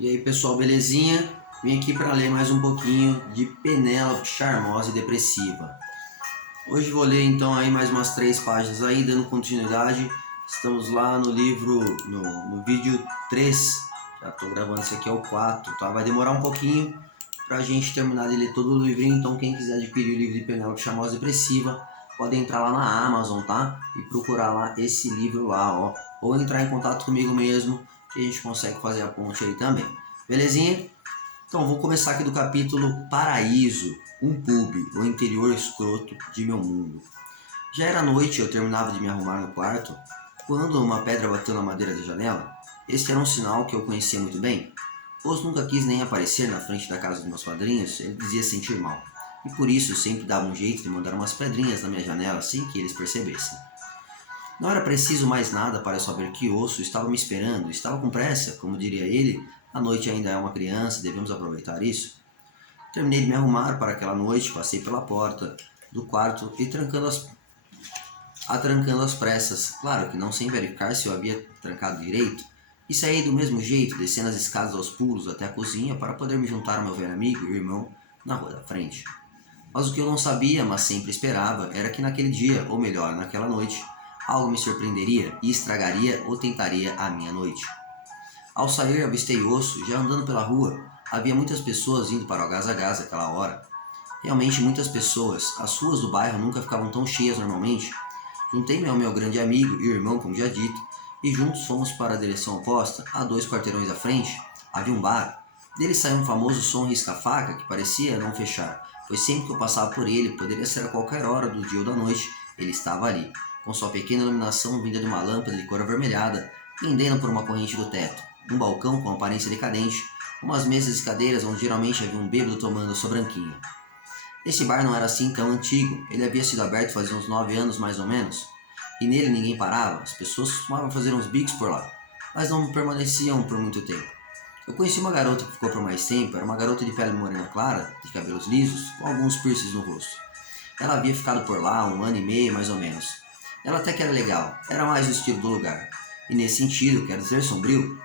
E aí pessoal, belezinha? Vim aqui para ler mais um pouquinho de Penélope Charmosa e Depressiva. Hoje vou ler então aí mais umas 3 páginas aí, dando continuidade. Estamos lá no livro, no vídeo 3. Já estou gravando, esse aqui é o 4, tá? Vai demorar um pouquinho pra gente terminar de ler todo o livrinho, então quem quiser adquirir o livro de Penélope Charmosa e Depressiva, pode entrar lá na Amazon, tá? E procurar lá esse livro lá, ó. Ou entrar em contato comigo mesmo, que a gente consegue fazer a ponte aí também. Belezinha? Então vou começar aqui do capítulo Paraíso, um pub, o interior escroto de meu mundo. Já era noite e eu terminava de me arrumar no quarto, quando uma pedra bateu na madeira da janela. Este era um sinal que eu conhecia muito bem, pois nunca quis nem aparecer na frente da casa dos meus padrinhos, ele dizia sentir mal. E por isso eu sempre dava um jeito de mandar umas pedrinhas na minha janela sem que eles percebessem. Não era preciso mais nada para saber que Osso estava me esperando, estava com pressa, como diria ele, a noite ainda é uma criança, devemos aproveitar isso. Terminei de me arrumar para aquela noite, passei pela porta do quarto e trancando às pressas, claro que não sem verificar se eu havia trancado direito, e saí do mesmo jeito, descendo as escadas aos pulos até a cozinha para poder me juntar ao meu velho amigo e irmão na rua da frente. Mas o que eu não sabia, mas sempre esperava, era que naquele dia, ou melhor, naquela noite, algo me surpreenderia e estragaria ou tentaria a minha noite. Ao sair, avistei Osso, já andando pela rua. Havia muitas pessoas indo para o Gás àquela hora. Realmente muitas pessoas. As ruas do bairro nunca ficavam tão cheias normalmente. Juntei-me ao meu grande amigo e irmão, como já dito, e juntos fomos para a direção oposta. A 2 quarteirões à frente, havia um bar. Dele saiu um famoso som risca-faca que parecia não fechar, pois sempre que eu passava por ele, poderia ser a qualquer hora do dia ou da noite, ele estava ali, com sua pequena iluminação vinda de uma lâmpada de cor avermelhada, pendendo por uma corrente do teto, um balcão com aparência decadente, umas mesas e cadeiras onde geralmente havia um bêbado tomando sua branquinha. Esse bar não era assim tão antigo, ele havia sido aberto fazia uns 9 anos mais ou menos, e nele ninguém parava, as pessoas costumavam fazer uns bicos por lá, mas não permaneciam por muito tempo. Eu conheci uma garota que ficou por mais tempo, era uma garota de pele morena clara, de cabelos lisos, com alguns piercings no rosto. Ela havia ficado por lá 1 ano e meio mais ou menos. Ela até que era legal, era mais o estilo do lugar, e nesse sentido, quero dizer, sombrio.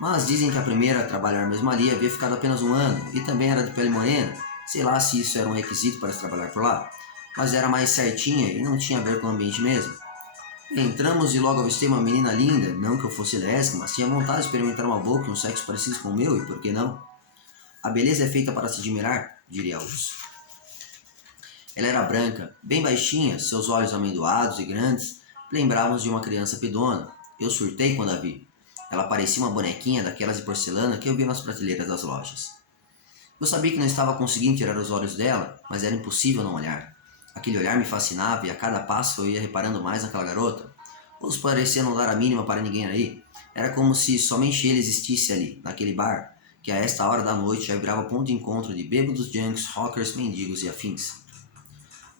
Mas dizem que a primeira a trabalhar mesmo ali havia ficado apenas 1 ano, e também era de pele morena, sei lá se isso era um requisito para se trabalhar por lá, mas era mais certinha e não tinha a ver com o ambiente mesmo. Entramos e logo avistei uma menina linda, não que eu fosse lésbica, mas tinha vontade de experimentar uma boca e um sexo parecido com o meu, e por que não? A beleza é feita para se admirar, diria Urso. Ela era branca, bem baixinha, seus olhos amendoados e grandes lembravam de uma criança pedona. Eu surtei quando a vi. Ela parecia uma bonequinha daquelas de porcelana que eu via nas prateleiras das lojas. Eu sabia que não estava conseguindo tirar os olhos dela, mas era impossível não olhar. Aquele olhar me fascinava e a cada passo eu ia reparando mais naquela garota. Os parecia não dar a mínima para ninguém aí. Era como se somente ele existisse ali, naquele bar, que a esta hora da noite já virava ponto de encontro de bêbados, junks, rockers, mendigos e afins.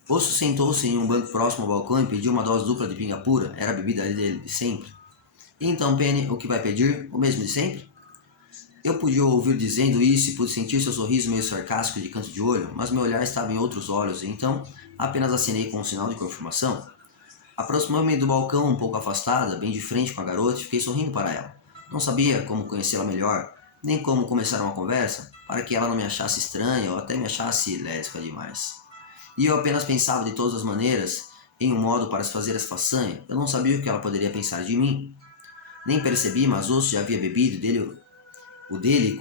Osso sentou-se em um banco próximo ao balcão e pediu uma dose dupla de pinga pura, era a bebida dele de sempre. E então, Penny, o que vai pedir? O mesmo de sempre? Eu podia ouvir dizendo isso e pude sentir seu sorriso meio sarcástico de canto de olho, mas meu olhar estava em outros olhos, e então apenas acenei com um sinal de confirmação. Aproximei-me do balcão um pouco afastada, bem de frente com a garota e fiquei sorrindo para ela. Não sabia como conhecê-la melhor, nem como começar uma conversa, para que ela não me achasse estranha ou até me achasse lésbica demais. E eu apenas pensava de todas as maneiras em um modo para se fazer essa façanha. Eu não sabia o que ela poderia pensar de mim. Nem percebi, mas Osso já havia bebido o dele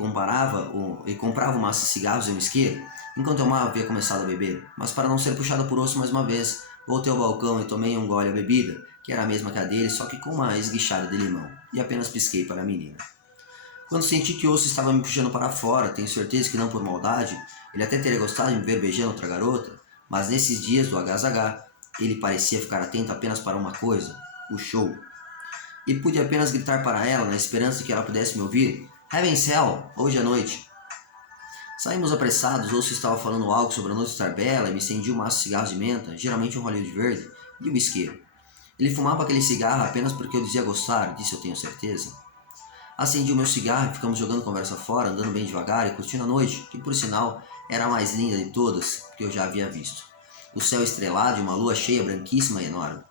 e comprava um maço de cigarros e um isqueiro, enquanto eu mal havia começado a beber. Mas para não ser puxado por Osso mais uma vez, voltei ao balcão e tomei um gole à bebida, que era a mesma que a dele, só que com uma esguichada de limão, e apenas pisquei para a menina. Quando senti que Osso estava me puxando para fora, tenho certeza que não por maldade, ele até teria gostado de me ver beijando outra garota, mas nesses dias do agasalho, ele parecia ficar atento apenas para uma coisa, o show. E pude apenas gritar para ela, na esperança de que ela pudesse me ouvir: Heaven's Hell, hoje à noite. Saímos apressados, Osso estava falando algo sobre a noite estar bela e me estendia um maço de cigarros de menta, geralmente um Hollywood verde, e um isqueiro. Ele fumava aquele cigarro apenas porque eu dizia gostar, disso eu tenho certeza. Acendi o meu cigarro e ficamos jogando conversa fora, andando bem devagar e curtindo a noite, que por sinal era a mais linda de todas que eu já havia visto. O céu estrelado e uma lua cheia, branquíssima e enorme.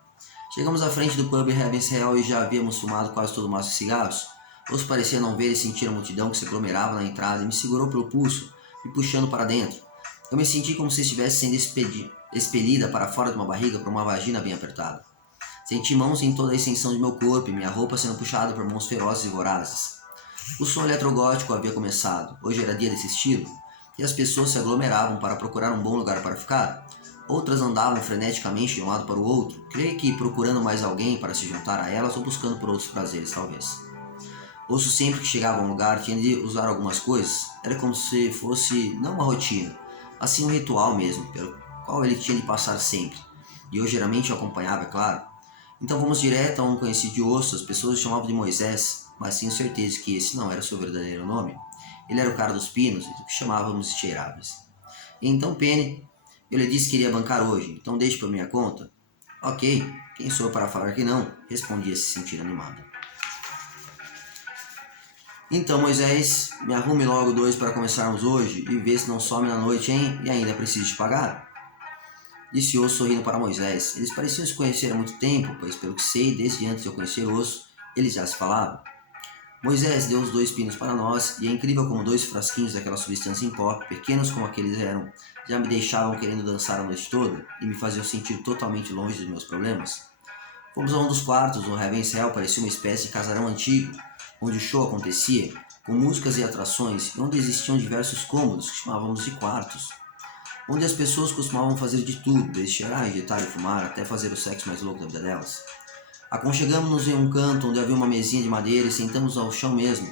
Chegamos à frente do pub Heaven's Hell e já havíamos fumado quase todo o maço de cigarros. Osso parecia não ver e sentir a multidão que se aglomerava na entrada e me segurou pelo pulso, me puxando para dentro. Eu me senti como se estivesse sendo expelida para fora de uma barriga por uma vagina bem apertada. Senti mãos em toda a extensão de meu corpo e minha roupa sendo puxada por mãos ferozes e vorazes. O som eletrogótico havia começado. Hoje era dia desse estilo, e as pessoas se aglomeravam para procurar um bom lugar para ficar. Outras andavam freneticamente de um lado para o outro, creio que procurando mais alguém para se juntar a elas ou buscando por outros prazeres, talvez. Osso sempre que chegava a um lugar tinha de usar algumas coisas. Era como se fosse não uma rotina, assim um ritual mesmo, pelo qual ele tinha de passar sempre. E eu geralmente o acompanhava, é claro. Então fomos direto a um conhecido de Osso. As pessoas o chamavam de Moisés, mas tenho certeza que esse não era seu verdadeiro nome. Ele era o cara dos pinos e do que chamávamos de cheiráveis. E então Penny, eu lhe disse que iria bancar hoje, então deixe por minha conta. Ok, quem sou eu para falar que não? Respondia se sentir animado. Então Moisés, me arrume logo 2 para começarmos hoje e vê se não some na noite, hein? E ainda preciso de pagar. Disse Osso sorrindo para Moisés. Eles pareciam se conhecer há muito tempo, pois pelo que sei, desde antes de eu conhecer Osso, eles já se falavam. Moisés deu os 2 pinos para nós, e é incrível como 2 frasquinhos daquela substância em pó, pequenos como aqueles eram, já me deixavam querendo dançar a noite toda e me faziam sentir totalmente longe dos meus problemas. Fomos a um dos quartos. O Heaven's Hell parecia uma espécie de casarão antigo, onde o show acontecia, com músicas e atrações, e onde existiam diversos cômodos que chamávamos de quartos, onde as pessoas costumavam fazer de tudo, desde cheirar, injetar e fumar, até fazer o sexo mais louco da vida delas. Aconchegamos-nos em um canto onde havia uma mesinha de madeira e sentamos ao chão mesmo.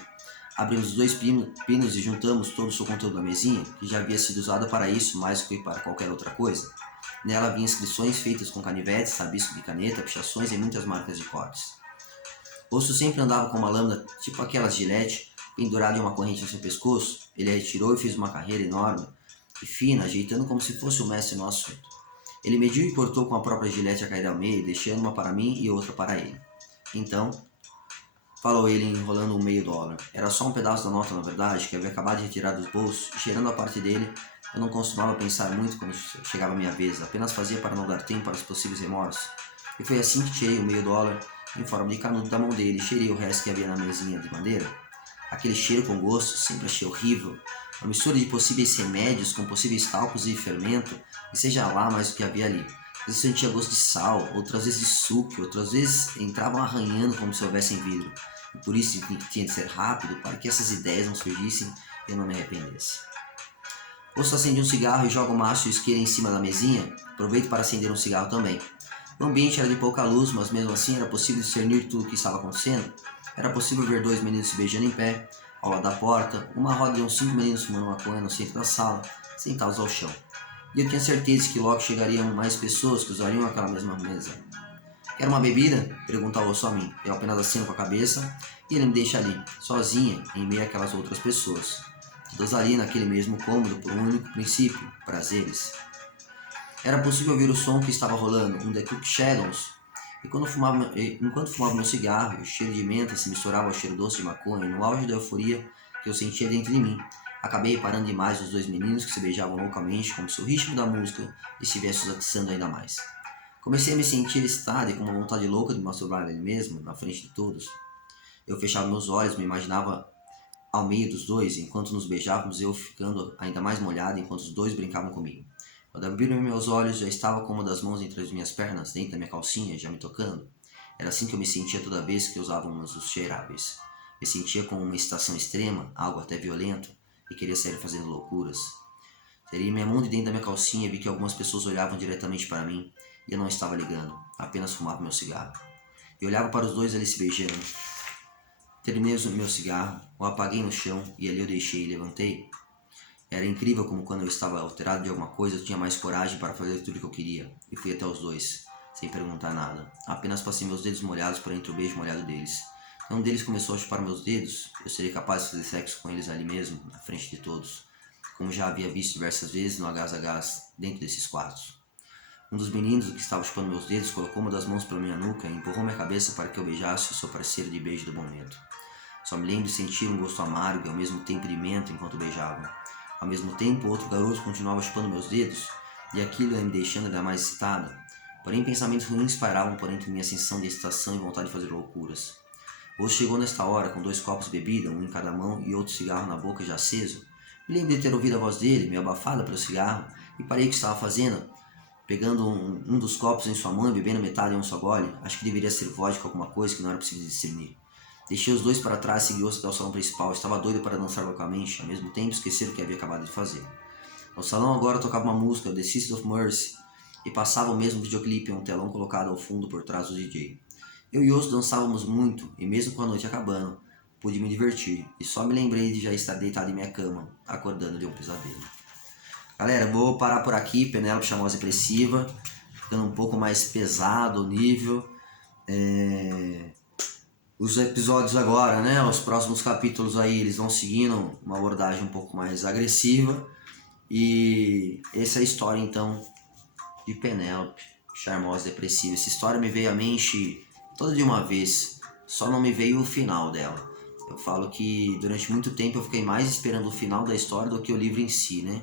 Abrimos os 2 pinos e juntamos todo o seu conteúdo na mesinha, que já havia sido usada para isso mais do que para qualquer outra coisa. Nela havia inscrições feitas com canivetes, rabisco de caneta, pichações e muitas marcas de cortes. Osso sempre andava com uma lâmina, tipo aquelas Gillette, pendurada em uma corrente no seu pescoço. Ele a retirou e fez uma carreira enorme e fina, ajeitando como se fosse o mestre no assunto. Ele mediu e cortou com a própria gilete a cair ao meio, deixando uma para mim e outra para ele. Então, falou ele enrolando $1,5. Era só um pedaço da nota, na verdade, que havia acabado de retirar dos bolsos, e cheirando a parte dele, eu não costumava pensar muito quando chegava a minha vez, apenas fazia para não dar tempo para os possíveis remorsos. E foi assim que tirei $1,5 em forma de canudo da mão dele e cheirei o resto que havia na mesinha de madeira. Aquele cheiro com gosto sempre achei horrível, uma mistura de possíveis remédios com possíveis talcos e fermento, e seja lá mais o que havia ali. Às vezes eu sentia gosto de sal, outras vezes de suco, outras vezes entravam arranhando como se houvessem vidro, e por isso tinha de ser rápido para que essas ideias não surgissem e eu não me arrependesse. Osso acende um cigarro e joga o maço e o isqueiro em cima da mesinha. Aproveito para acender um cigarro também. O ambiente era de pouca luz, mas mesmo assim era possível discernir tudo o que estava acontecendo. Era possível ver 2 meninos se beijando em pé, ao lado da porta, uma roda de uns 5 meninos fumando maconha no centro da sala, sentados ao chão. E eu tinha certeza que logo chegariam mais pessoas que usariam aquela mesma mesa. Quer uma bebida? Pergunta Osso a mim. Eu apenas aceno com a cabeça e ele me deixa ali, sozinha, em meio àquelas outras pessoas. Todas ali naquele mesmo cômodo por um único princípio, prazeres. Era possível ouvir o som que estava rolando, um The Cook Shadows, e enquanto fumava meu cigarro, o cheiro de menta se misturava ao cheiro doce de maconha, no auge da euforia que eu sentia dentro de mim. Acabei reparando demais os 2 meninos que se beijavam loucamente, como se o ritmo da música estivesse os atiçando ainda mais. Comecei a me sentir excitado e com uma vontade louca de masturbar a ele mesmo, na frente de todos. Eu fechava meus olhos, me imaginava ao meio dos 2, enquanto nos beijávamos, eu ficando ainda mais molhado enquanto os 2 brincavam comigo. Quando abriram meus olhos, já estava com uma das mãos entre as minhas pernas, dentro da minha calcinha, já me tocando. Era assim que eu me sentia toda vez que usávamos os cheiráveis. Me sentia com uma excitação extrema, algo até violento, e queria sair fazendo loucuras. Tirei minha mão de dentro da minha calcinha e vi que algumas pessoas olhavam diretamente para mim, e eu não estava ligando, apenas fumava meu cigarro. E olhava para os 2 ali se beijando. Terminei o meu cigarro, o apaguei no chão e ali eu deixei e levantei. Era incrível como quando eu estava alterado de alguma coisa eu tinha mais coragem para fazer tudo o que eu queria. E fui até os 2, sem perguntar nada. Apenas passei meus dedos molhados por entre o beijo molhado deles. Um deles começou a chupar meus dedos. Eu seria capaz de fazer sexo com eles ali mesmo, na frente de todos, como já havia visto diversas vezes no Agás Agás, dentro desses quartos. Um dos meninos que estava chupando meus dedos colocou uma das mãos pela minha nuca e empurrou minha cabeça para que eu beijasse o seu parceiro de beijo do momento. Só me lembro de sentir um gosto amargo e ao mesmo tempo de menta enquanto beijavam. Ao mesmo tempo, outro garoto continuava chupando meus dedos, e aquilo ia me deixando ainda mais excitado. Porém, pensamentos ruins pairavam por entre minha sensação de excitação e vontade de fazer loucuras. Rosto chegou nesta hora, com 2 copos de bebida, um em cada mão e outro cigarro na boca já aceso. Me lembro de ter ouvido a voz dele, meio abafada pelo cigarro, e parei o que estava fazendo, pegando um dos copos em sua mão e bebendo metade em um só gole. Acho que deveria ser vodka ou alguma coisa que não era possível discernir. Deixei os 2 para trás e segui até o salão principal. Estava doido para dançar loucamente, ao mesmo tempo esquecer o que havia acabado de fazer. No salão agora tocava uma música, The Sisters of Mercy, e passava o mesmo videoclipe em um telão colocado ao fundo por trás do DJ. Eu e Osso dançávamos muito, e mesmo com a noite acabando, pude me divertir, e só me lembrei de já estar deitado em minha cama, acordando de um pesadelo. Galera, vou parar por aqui. Penélope Charmosa e Depressiva, ficando um pouco mais pesado o nível. Os episódios agora, né, os próximos capítulos aí, eles vão seguindo uma abordagem um pouco mais agressiva. E essa é a história então de Penélope Charmosa e Depressiva. Essa história me veio à mente toda de uma vez, só não me veio o final dela. Eu falo que durante muito tempo eu fiquei mais esperando o final da história do que o livro em si, né?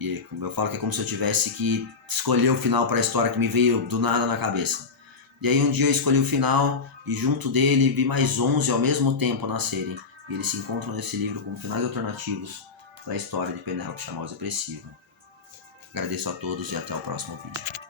E eu falo que é como se eu tivesse que escolher o final para a história que me veio do nada na cabeça. E aí um dia eu escolhi o final e junto dele vi mais 11 ao mesmo tempo nascerem. E eles se encontram nesse livro como finais alternativos da história de Penélope Charmosa e Depressiva. Agradeço a todos e até o próximo vídeo.